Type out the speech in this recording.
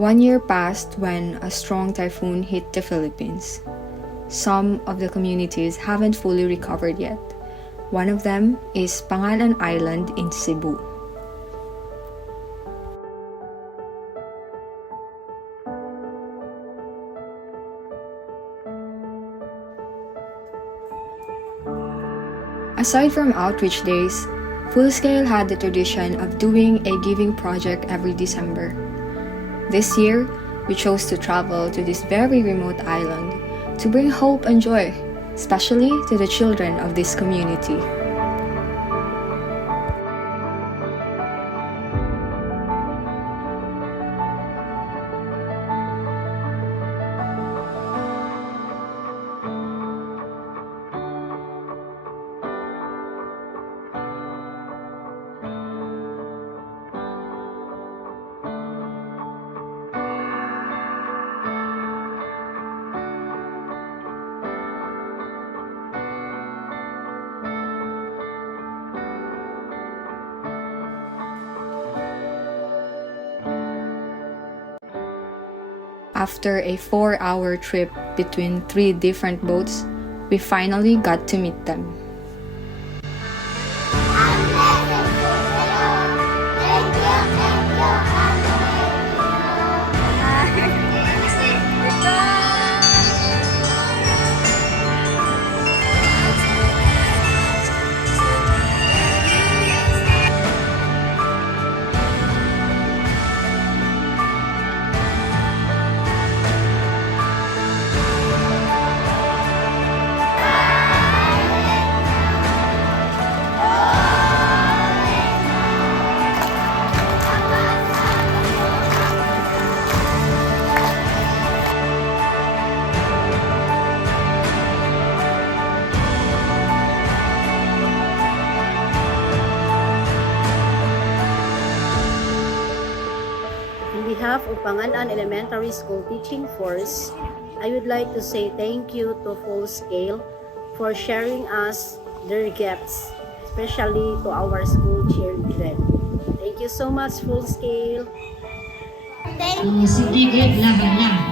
1 year passed when a strong typhoon hit the Philippines. Some of the communities haven't fully recovered yet. One of them is Pangan-an Island in Cebu. Aside from outreach days, Fullscale had the tradition of doing a giving project every December. This year, we chose to travel to this very remote island to bring hope and joy, especially to the children of this community. After a 4-hour trip between 3 different boats, we finally got to meet them. On behalf of Pangan-an Elementary School Teaching Force, I would like to say thank you to Fullscale for sharing us their gifts, especially to our school children. Thank you so much, Fullscale. Sedikit laban lang.